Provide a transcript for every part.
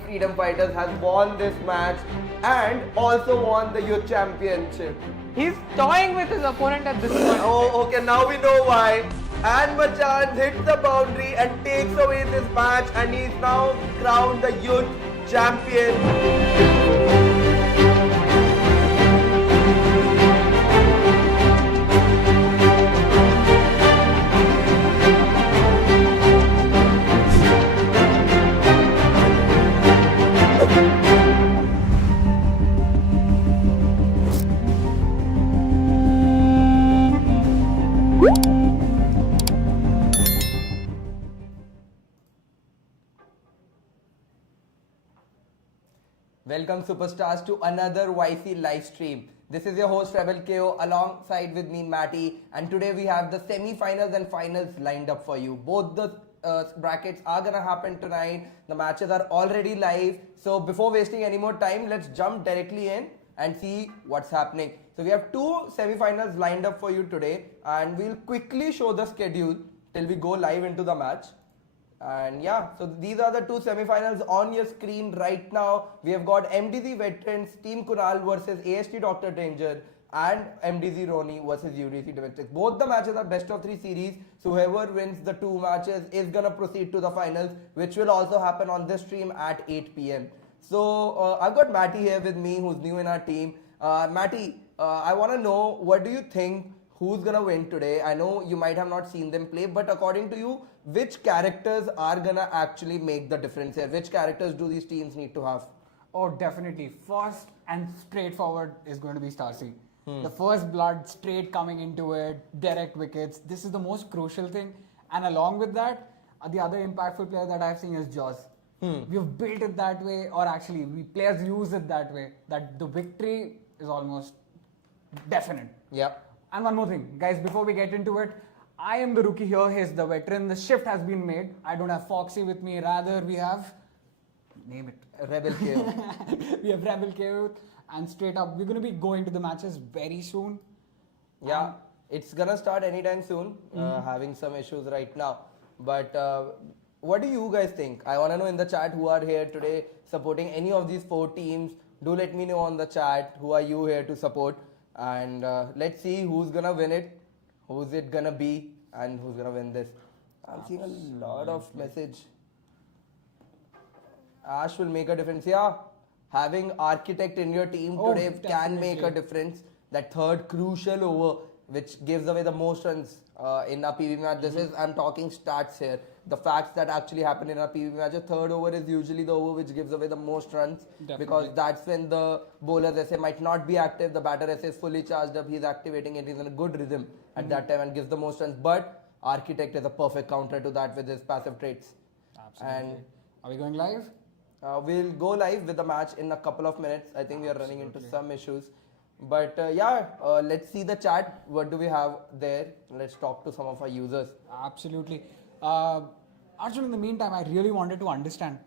RONEY Freedom Fighters has won this match and also won the Youth Championship. He's toying with his opponent at this point. Oh, okay, now we know why. And Machan hits the boundary and takes away this match, and he's now crowned the Youth Champion. Welcome superstars to another YC live stream. This is your host Rebel KO alongside with me Matty, and today we have the semi-finals and finals lined up for you. Both the brackets are gonna happen tonight. The matches are already live. So before wasting any more time, let's jump directly in and see what's happening. So we have two semi-finals lined up for you today, and we'll quickly show the schedule till we go live into the match. And yeah, so these are the two semi-finals on your screen right now. We have got MDZ Veterans, Team Kunal versus AST DR.DANGER and MDZ RONEY versus UDZ Dematrix. Both the matches are best of 3 series. So whoever wins the two matches is gonna proceed to the finals, which will also happen on this stream at 8 PM. So I've got Matty here with me, who's new in our team. Matty, I wanna know, what do you think? Who's gonna win today? I know you might have not seen them play, but according to you, which characters are gonna actually make the difference here? Which characters do these teams need to have? Oh, definitely. First and straightforward is going to be Starcy. The first blood straight coming into it, direct wickets. This is the most crucial thing. And along with that, the other impactful player that I've seen is Jaws. We've built it that way, or actually, players use it that way, that the victory is almost definite. Yeah. And one more thing, guys, before we get into it, I am the rookie here, he's the veteran. The shift has been made. I don't have Foxy with me, rather we have, name it. Rebel KO. We have Rebel KO, and straight up, we're going to be going to the matches very soon. Yeah, it's gonna start anytime soon. Having some issues right now. But what do you guys think? I wanna know in the chat who are here today supporting any of these 4 teams. Do let me know on the chat who are you here to support. And let's see who's gonna win it, who's it gonna be, and who's gonna win this. I'm seeing a lot of message. Ash will make a difference. Yeah, having Architect in your team today can make a difference. That third crucial over, which gives away the most runs in a PV match. This is, I'm talking stats here. The facts that actually happen in a PV match. A third over is usually the over which gives away the most runs. Because that's when the bowler's essay might not be active. The batter essay is fully charged up. He's activating it. He's in a good rhythm at that time and gives the most runs. But Architect is a perfect counter to that with his passive traits. Absolutely. And are we going live? we'll go live with the match in a couple of minutes. I think we are running into some issues. But let's see the chat. What do we have there? Let's talk to some of our users. Absolutely. Arjun, in the meantime, I really wanted to understand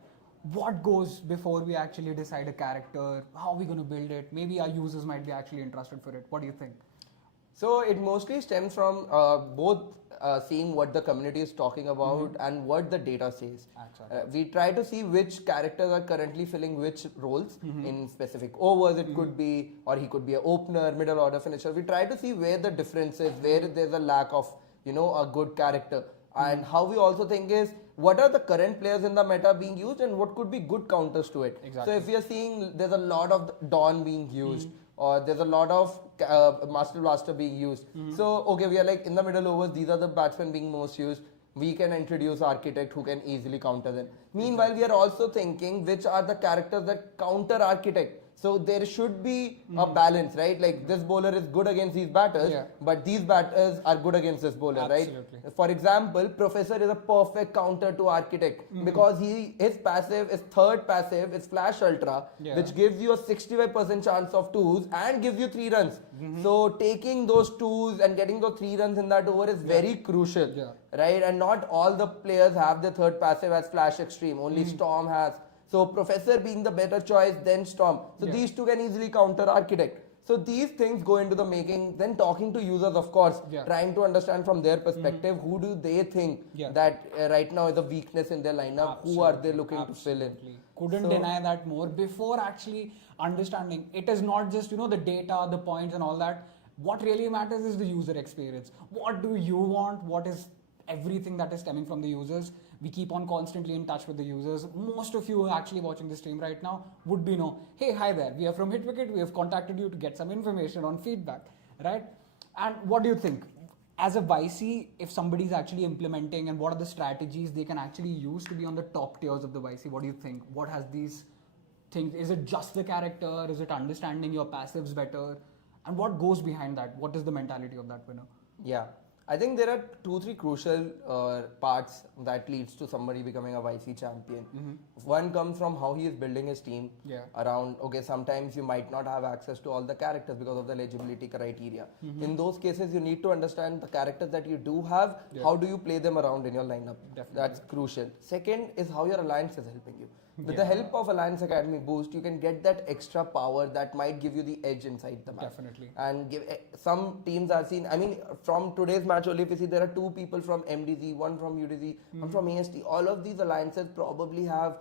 what goes before we actually decide a character, how are we going to build it? Maybe our users might be actually interested for it. What do you think? So it mostly stems from both seeing what the community is talking about and what the data says. We try to see which characters are currently filling which roles in specific overs. It could be, or he could be an opener, middle order finisher. We try to see where the difference is, where there's a lack of, a good character. And how we also think is, what are the current players in the meta being used and what could be good counters to it. So if we are seeing there's a lot of Dawn being used, or there's a lot of Master Blaster being used. So, okay, we are like in the middle overs, these are the batsmen being most used. We can introduce Architect who can easily counter them. Meanwhile, we are also thinking which are the characters that counter Architect. So there should be a balance, right? Like this bowler is good against these batters, but these batters are good against this bowler, right? For example, Professor is a perfect counter to Architect because his passive, his third passive is Flash Ultra, which gives you a 65% chance of twos and gives you 3 runs. So taking those twos and getting those 3 runs in that over is very crucial, right? And not all the players have the third passive as Flash Extreme. Only Storm has. So Professor being the better choice than Storm. So these two can easily counter Architect. So these things go into the making. Then talking to users, of course, trying to understand from their perspective, who do they think that right now is a weakness in their lineup? Who are they looking to fill in? Couldn't deny that more. Before actually understanding, it is not just the data, the points and all that. What really matters is the user experience. What do you want? What is everything that is stemming from the users? We keep on constantly in touch with the users. Most of you actually watching the stream right now would be hey, hi there, we are from Hitwicket, we have contacted you to get some information on feedback, right? And what do you think? As a YC, if somebody is actually implementing, and what are the strategies they can actually use to be on the top tiers of the YC? What do you think? What has these things? Is it just the character? Is it understanding your passives better? And what goes behind that? What is the mentality of that winner? Yeah, I think there are 2-3 crucial parts that leads to somebody becoming a YC champion. One comes from how he is building his team around, okay, sometimes you might not have access to all the characters because of the eligibility criteria. In those cases, you need to understand the characters that you do have, how do you play them around in your lineup. That's crucial. Second is how your alliance is helping you. With the help of Alliance Academy Boost, you can get that extra power that might give you the edge inside the match. Definitely. And give some teams are seen. I mean, from today's match only, if you see, there are 2 people from MDZ, 1 from UDZ, 1 from AST. All of these alliances probably have,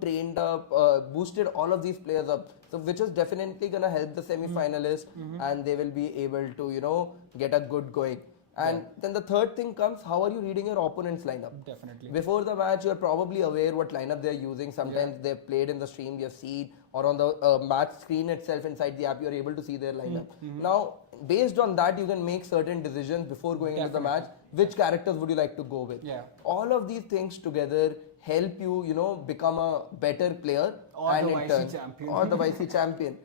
trained up, boosted all of these players up. So, which is definitely gonna help the semi-finalists, and they will be able to, get a good going. And then the third thing comes, how are you reading your opponent's lineup? Definitely. Before the match, you're probably aware what lineup they're using. Sometimes they've played in the stream, you've seen, or on the match screen itself inside the app, you're able to see their lineup. Now, based on that, you can make certain decisions before going into the match. Which characters would you like to go with? All of these things together help you, become a better player. Or and the in YC turn, champion. Or the YC champion.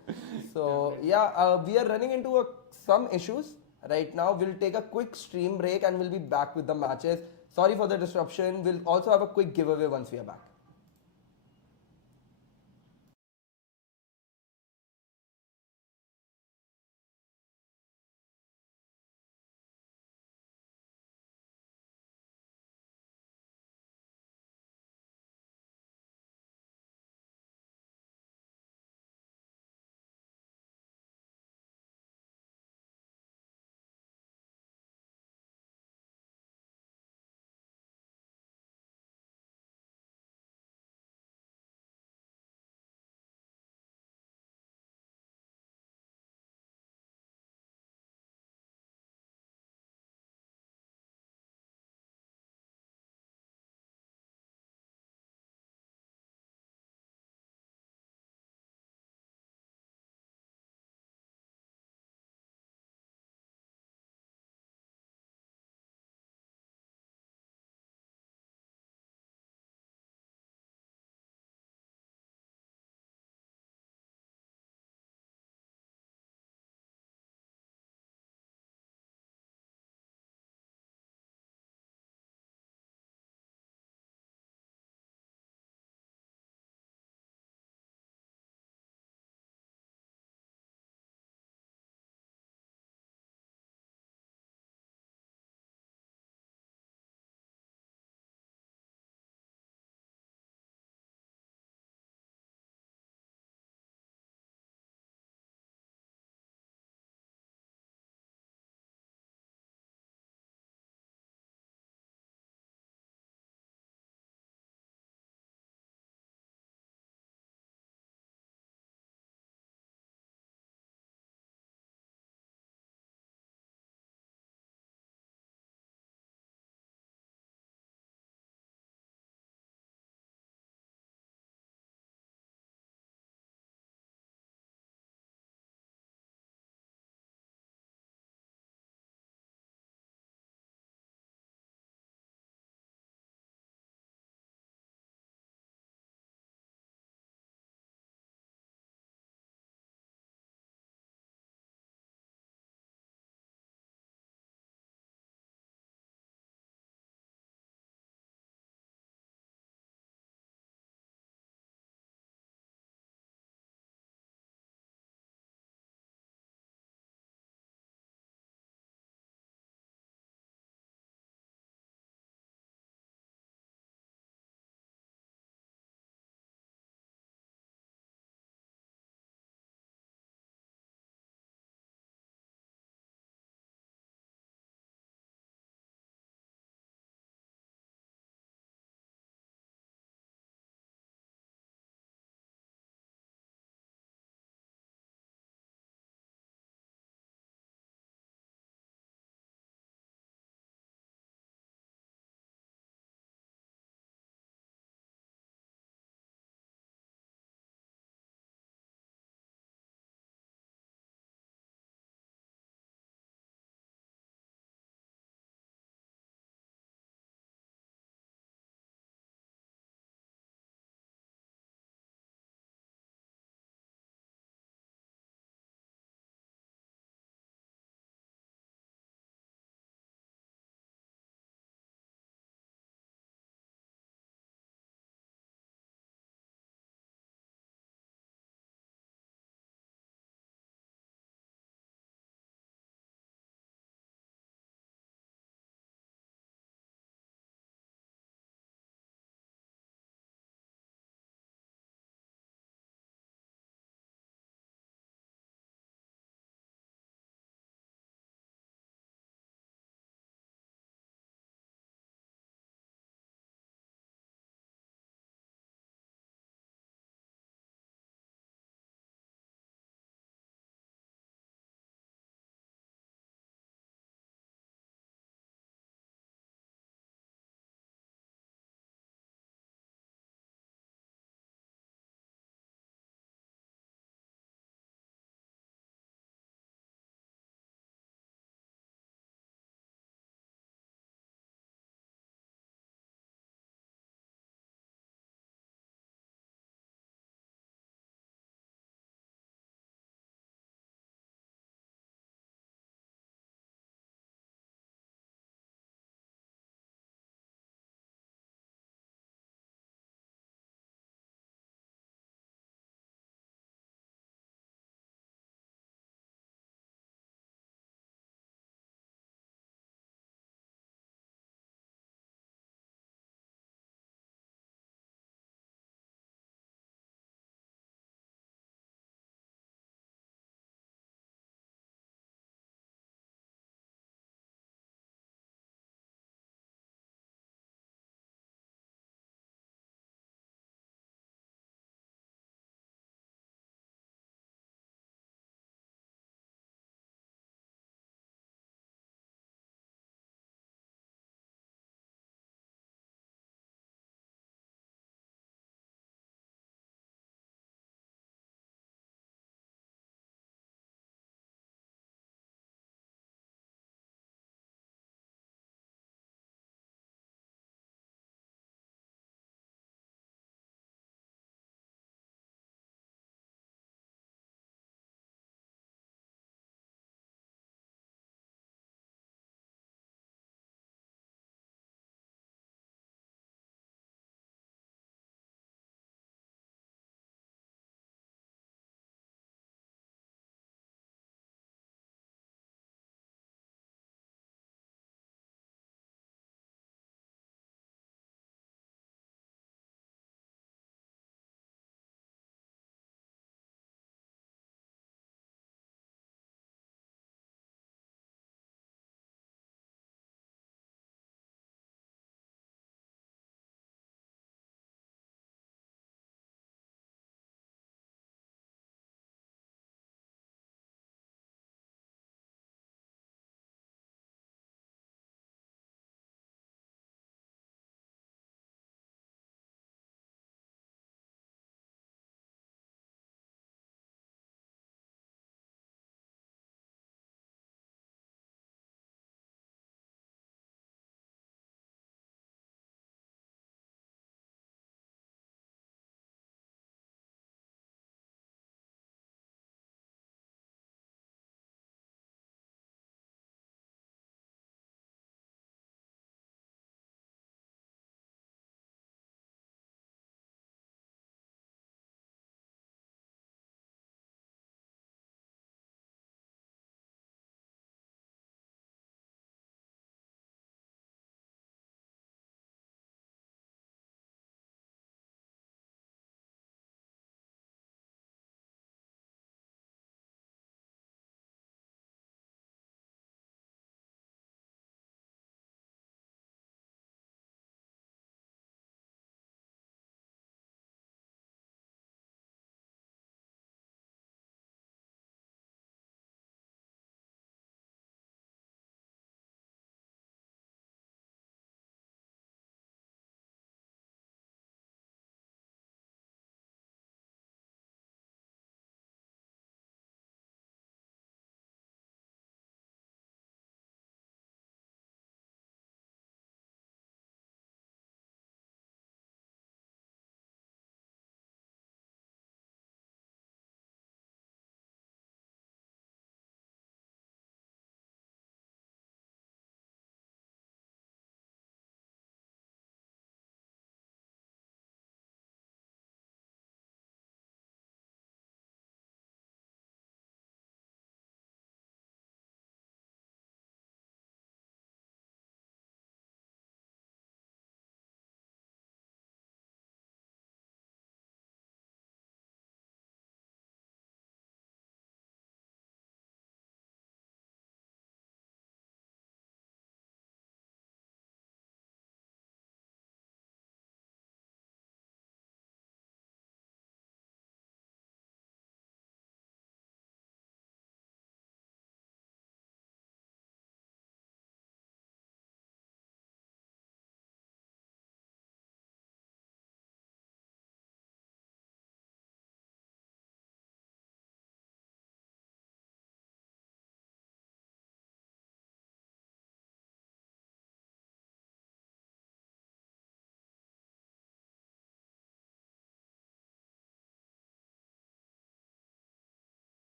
So, we are running into some issues. Right now, we'll take a quick stream break and we'll be back with the matches. Sorry for the disruption. We'll also have a quick giveaway once we are back.